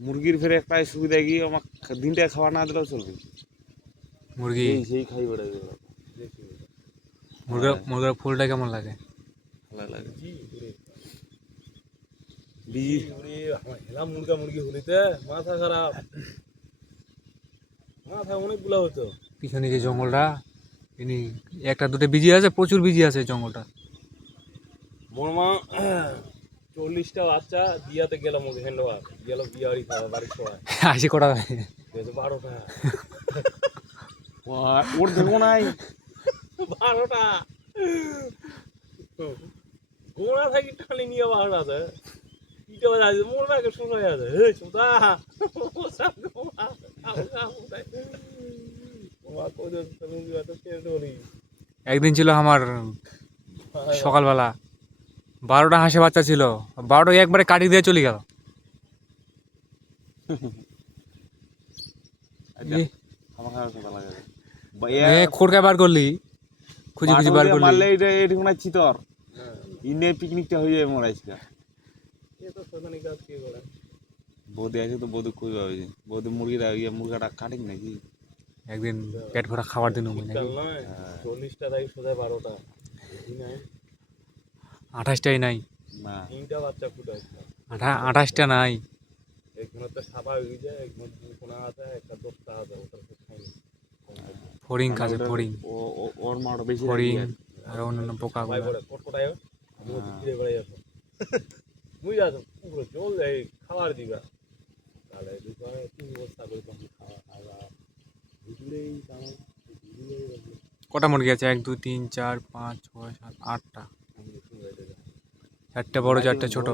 মুরগির ফেরে একটা সুবিধা কি? আমার দিনটা খাওয়া না দিলেও চলবে। মুরগি? সেই খাই বেড়াবে মুরগা মুরগার ফুলটা কেমন লাগে? ভালো লাগে। বিজি মুরগা মুরগি হলিতে মাথা খারাপ। মাথা অনেকগুলা হতো পিছনে যে জঙ্গলটা ইনি একটা দুটো বিজি আছে প্রচুর বিজি আছে জঙ্গলটা। মোর মা চল্লিশটা বাচ্চা দিয়াতে গেলাম ওকে হ্যান্ডওয়ার গেল বিয়ারি খাওয়া বাড়ির সবাই। আসি কটা বারোটা। ওর দেখো নাই? বারোটা। গোড়া থাকি টানি নিয়ে বারোটা আছে ইটা বাজে আছে মোর নাকে শুনে আছে হে চুদা একদিন ছিল আমার সকালবেলা। বারোটা হাঁসে বাচ্চা ছিল। বারোটা একবারে কাটি দিয়ে চলে গেল। আচ্ছা, খোরকা বার করলি। খুঁজি খুঁজি বার করলি। মারলে এটা এটি কোনো চিতর। ইনে পিকনিকটা হয়ে যাবে মোর আজকে। বৌদি আছে তো বৌদি পাবে যে বৌদি মুরগিটা ইয়ে মুরগাটা কাটিং নাকি? একদিন পেট ভরা খাবার দিন নাকি? চল্লিশটা সোজা বারোটা। আঠাশটাই নাই। না। তিনটা বাচ্চা আঠা আঠাশটা নাই। এখানে তো হয়ে আছে একটা দোস্তা আছে ফড়িং খাচ্ছে ফড়িং। ও ও- ওর মাটা বেশি ফড়িং আর অন্যান্য ভাই পোকাগুলো বলে কটকটায় আমি ঘিরে বেড়াই আসো। মুই যাচ্ছ পুরো জল দেয় খাবার দিবা। তাহলে দুপুরে তিন বস্তা করে তখন খাওয়া কটা মুরগি আছে? এক দুই তিন চার পাঁচ ছয় সাত আটটা। চারটে বড় চারটে ছোট।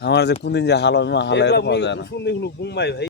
আমার যে কোনদিন যে হাল হবে হালাই পাওয়া যায় না।